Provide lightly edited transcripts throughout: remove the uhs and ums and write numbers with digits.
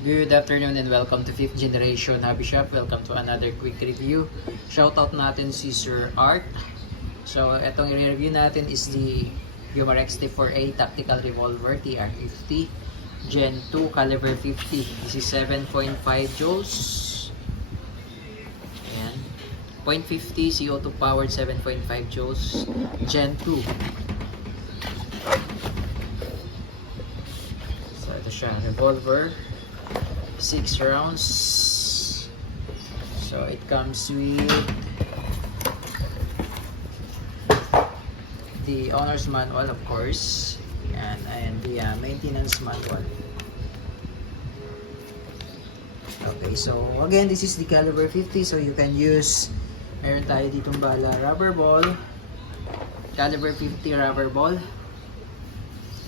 Good afternoon and welcome to 5th Generation Hobby Shop. Welcome to another quick review. Shoutout natin si Sir Art. So, itong i-review natin is the Umarex T4A Tactical Revolver TR50 Gen 2 Caliber 50. This is 7.5 joules. Ayan. 0.50 CO2 powered 7.5 joules Gen 2. So, ito siya. Revolver. 6 rounds. So it comes with the owner's manual, of course, and the maintenance manual. Okay, so again, this is the caliber 50, so you can use, meron tayo ditong bala rubber ball, caliber 50 rubber ball.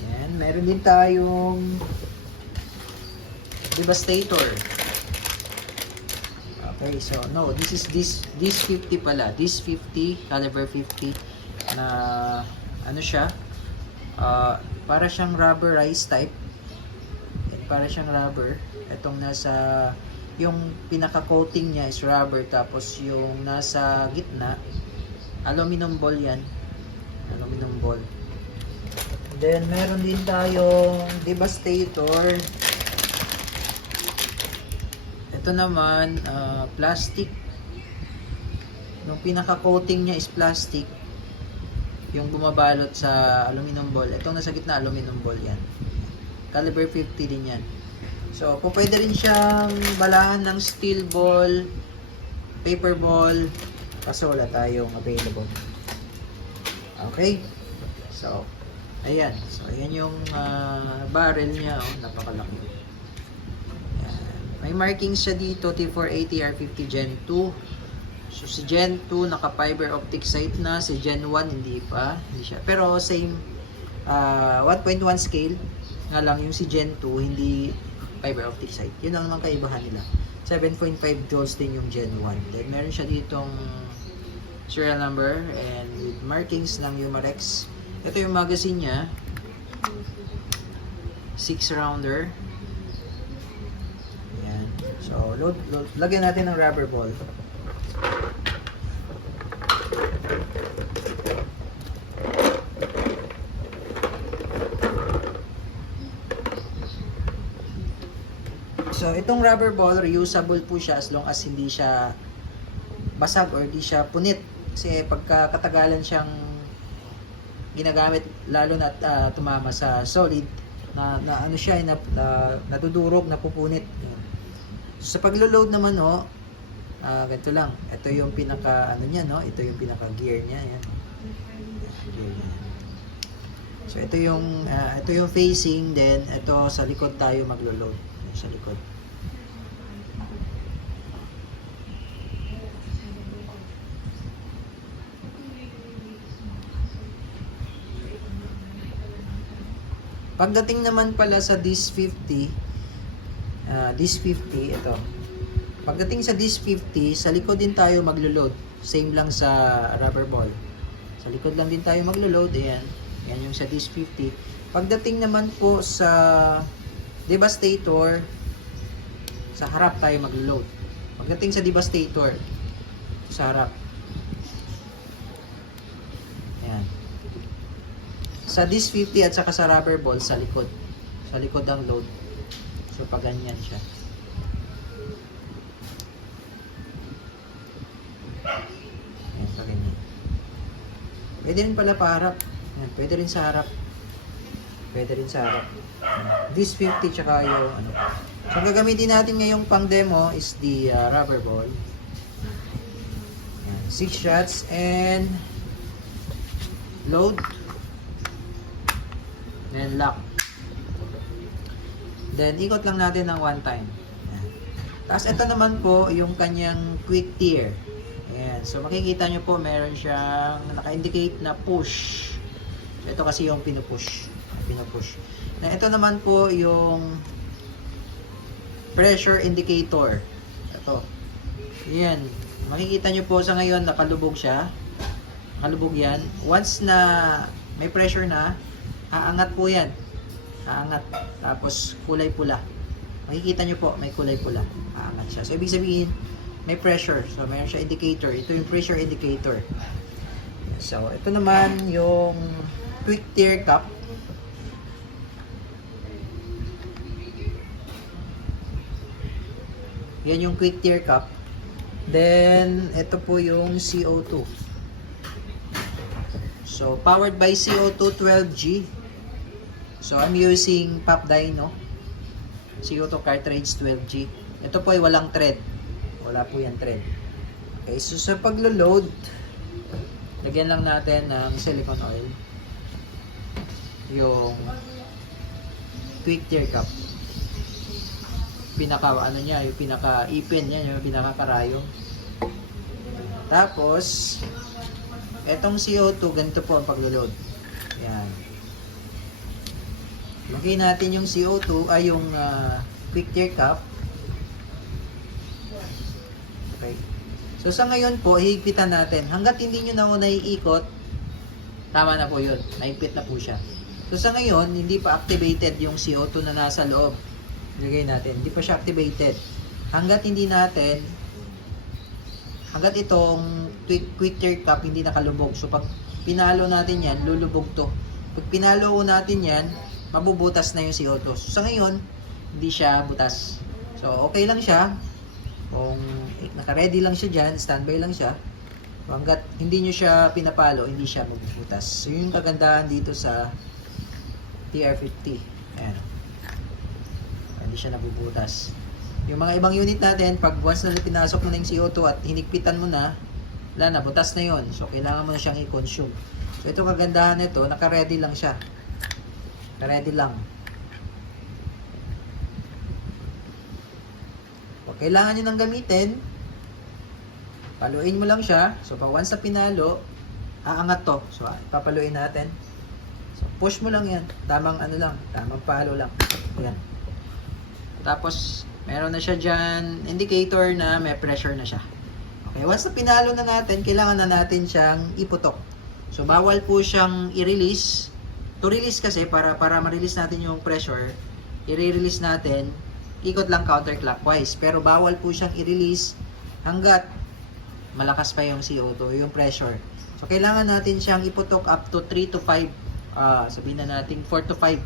Yan, meron din tayong Devastator. Okay, so no, this 50 pala. This 50, caliber 50 na ano siya? Para siyang rubberized type. Para siyang rubber. Itong nasa yung pinaka-coating niya is rubber, tapos yung nasa gitna aluminum ball 'yan. Aluminum ball. Then meron din tayong Devastator. Ito naman, plastic. Yung pinaka-coating niya is plastic. Yung bumabalot sa aluminum ball. Itong nasa gitna, aluminum ball yan. Caliber 50 din yan. So, pwede rin siyang balahan ng steel ball, paper ball, kaso wala tayong available. Okay? So, ayan. So, ayan yung barrel niya. Oh, napakalaki. May marking siya dito, T4A TR50 Gen 2. So, si Gen 2, naka-fiber optic sight na. Si Gen 1, hindi pa. Hindi siya. Pero, same 1.1 scale. Nga lang, yung si Gen 2, hindi fiber optic sight. Yun ang naman kaibahan nila. 7.5 joules din yung Gen 1. Then, meron siya ditong serial number and with markings ng Umarex. Ito yung magazine niya. 6-rounder. So, lagyan natin ng rubber ball. So, itong rubber ball, reusable po siya as long as hindi siya basag or hindi siya punit. Kasi pagkakatagalan siyang ginagamit, lalo na tumama sa solid, na ano siya, natudurog, napupunit. Sa paglo-load naman ganito lang. Ito yung pinaka ano niya, no? Ito yung pinaka gear niya, yan. So ito yung facing, then ito sa likod tayo maglo-load. Sa likod. Pagdating naman pala sa this 50, ito. Pagdating sa this 50, sa likod din tayo maglo-load. Same lang sa rubber ball. Sa likod lang din tayo maglo-load. Ayan. Yan yung sa this 50. Pagdating naman po sa Devastator, sa harap tayo maglo-load. Pagdating sa Devastator, sa harap. Ayan. Sa this 50 at saka sa rubber ball, sa likod. Sa likod ang load. So, pag ganyan siya. Ayan, pag ganyan. Pwede rin pala paharap. Ayan, pwede rin sa harap. Pwede rin sa harap. Ayan. This 50 tsaka yung ano. So, ang gagamitin natin ngayong pang demo is the rubber ball. Ayan, 6 shots and load. And lock. Then, ikot lang natin ng one time. Ayan. Tapos, ito naman po, yung kanyang quick tear. Ayan. So, makikita nyo po, meron siyang naka-indicate na push. So, ito kasi yung pinupush. Na ito naman po, yung pressure indicator. Ito. Ayan. Makikita nyo po sa ngayon, nakalubog siya. Nakalubog yan. Once na may pressure na, aangat po yan. Aangat. Tapos kulay pula. makikita nyo po, may kulay pula. Aangat siya. So, ibig sabihin, may pressure. So, mayroon siya indicator. Ito yung pressure indicator. So, ito naman yung quick tear cap. Yan yung quick tear cap. Then, ito po yung CO2. So, powered by CO2 12G. So, I'm using Pop Dyno CO2 cartridge 12G. Ito po ay walang thread. Wala po yan thread. Okay, so sa paglo-load, lagyan lang natin ng silicone oil. Yung quick tear cap. Pinaka niya, yung pinaka ipin niya, yung pinaka karayom. Tapos, etong CO2, ganito po ang paglo-load. Yan. Lagay natin yung CO2 ay yung quick tear cap. Okay. So sa ngayon po, hihigpitan natin. Hanggat hindi nyo na una iikot, tama na po yun. Naipit na po siya. So sa ngayon, hindi pa activated yung CO2 na nasa loob. Lagay natin. Hindi pa siya activated. Hanggat itong quick tear cap hindi nakalubog. So pag pinalo natin yan, lulubog to. Pag pinalo natin yan, mabubutas na yung CO2. So, sa ngayon, hindi siya butas. So, okay lang siya. Kung naka-ready lang siya dyan, standby lang siya. So, hanggat hindi nyo siya pinapalo, hindi siya magbubutas. So, yun yung kagandahan dito sa TR50. Ayan. Hindi siya nabubutas. Yung mga ibang unit natin, pag once na pinasok mo na yung CO2 at hinigpitan mo na, wala na, butas na yun. So, kailangan mo na siyang i-consume. So, ito kagandahan nito, naka-ready lang siya. Ready lang. Kung kailangan nyo nang gamitin, paluin mo lang siya. So, pag once na pinalo, aangat to. So, papaluin natin. So, push mo lang yan. Tamang tamang palo lang. Ayan. Tapos, meron na siya dyan, indicator na may pressure na siya. Okay, once na pinalo na natin, kailangan na natin siyang iputok. So, bawal po siyang i-release. To release kasi, para ma-release natin yung pressure, i-release natin, ikot lang counterclockwise. Pero bawal po siyang i-release hanggat malakas pa yung CO2, yung pressure. So, kailangan natin siyang iputok up to 3 to 5, sabihin na natin 4 to 5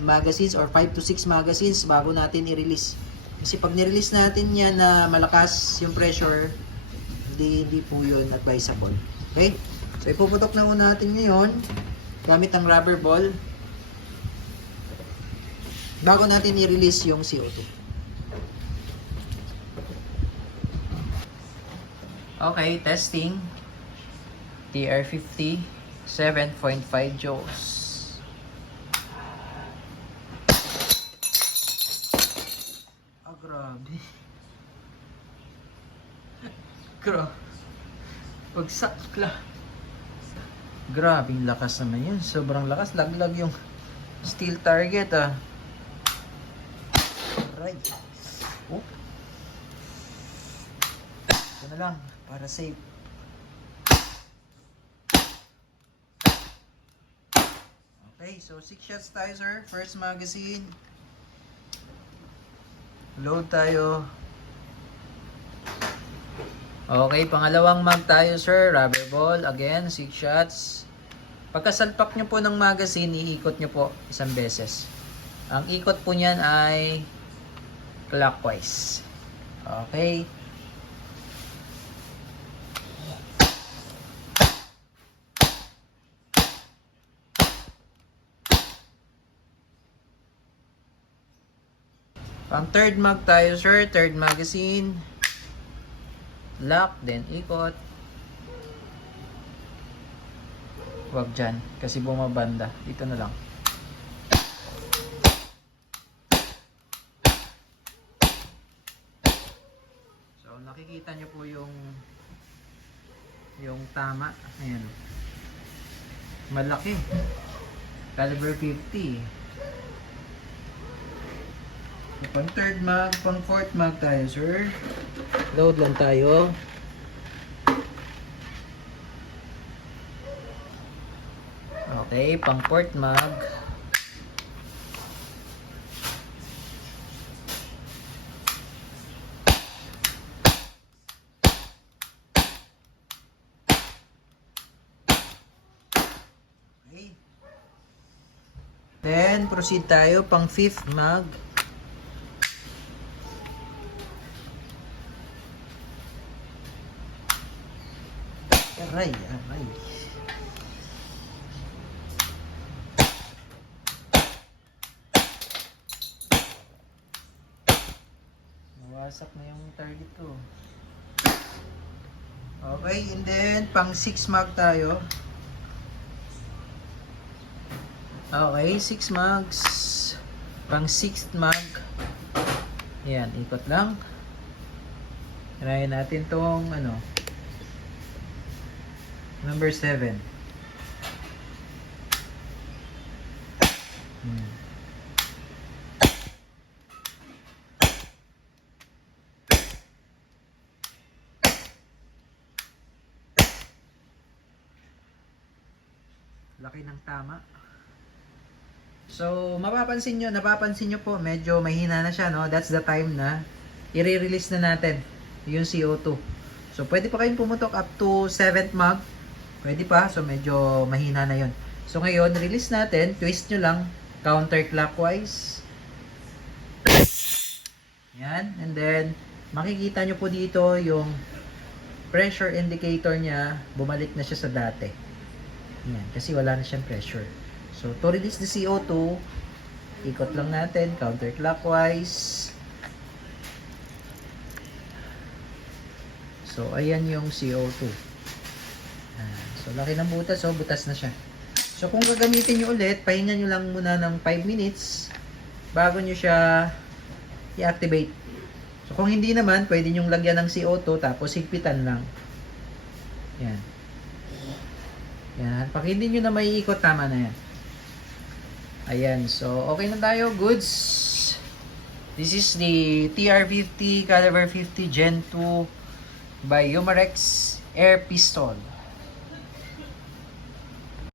magazines or 5 to 6 magazines bago natin i-release. Kasi pag ni-release natin yan na malakas yung pressure, hindi po yun advisable. Okay? So, ipuputok na muna natin ngayon gamit ang rubber ball bago natin i-release yung CO2. Okay, testing. TR50 7.5 joules. Grabe. Pagsak lang. Grabing lakas naman yun. Sobrang lakas. Laglag yung steel target Right. Oh. Ito na lang. Para safe. Okay. So 6 shots tayo, sir. First magazine. Load tayo. Okay, pangalawang mag tayo, sir. Rubber ball. Again, 6 shots. Pagkasalpak nyo po ng magazine, iikot nyo po isang beses. Ang ikot po niyan ay clockwise. Okay. Pang third mag tayo, sir. Third magazine. Lock, then ikot. Huwag dyan, kasi bumabanda. Dito na lang. So, nakikita nyo po yung tama. Ayan. Malaki. Caliber 50. So, pang third mag, pang fourth mag tayo, sir. Load lang tayo. Okay, pang fourth mag. then, proceed tayo pang 5th mag. Aray, aray. Nawasak na yung target ko. Okay, and then, pang 6 mag tayo. Okay, 6 mags. Pang 6th mag. Yan, ikot lang. Try natin tong ano. Number 7. Laki ng tama. So, napapansin nyo po, medyo mahina na siya, no? That's the time na i-release na natin yung CO2. So, pwede pa kayong pumutok up to 7th mag. Pwede pa. So, medyo mahina na yon. So, ngayon, release natin. Twist nyo lang. Counterclockwise. Yan. And then, makikita nyo po dito yung pressure indicator niya. Bumalik na siya sa dati. Yan. Kasi wala na siyang pressure. So, to release the CO2, ikot lang natin, counterclockwise. So, ayan yung CO2. So, laki ng butas, so butas na siya. So, kung gagamitin nyo ulit, pahinga nyo lang muna ng 5 minutes bago nyo siya i-activate. So, kung hindi naman, pwede nyo lagyan ng CO2 tapos higpitan lang. Yan. Yan. Pag hindi nyo na maiikot, tama na yan. Ayan, so okay na tayo, goods. This is the TR50 Caliber 50 Gen 2 by Umarex Air Pistol.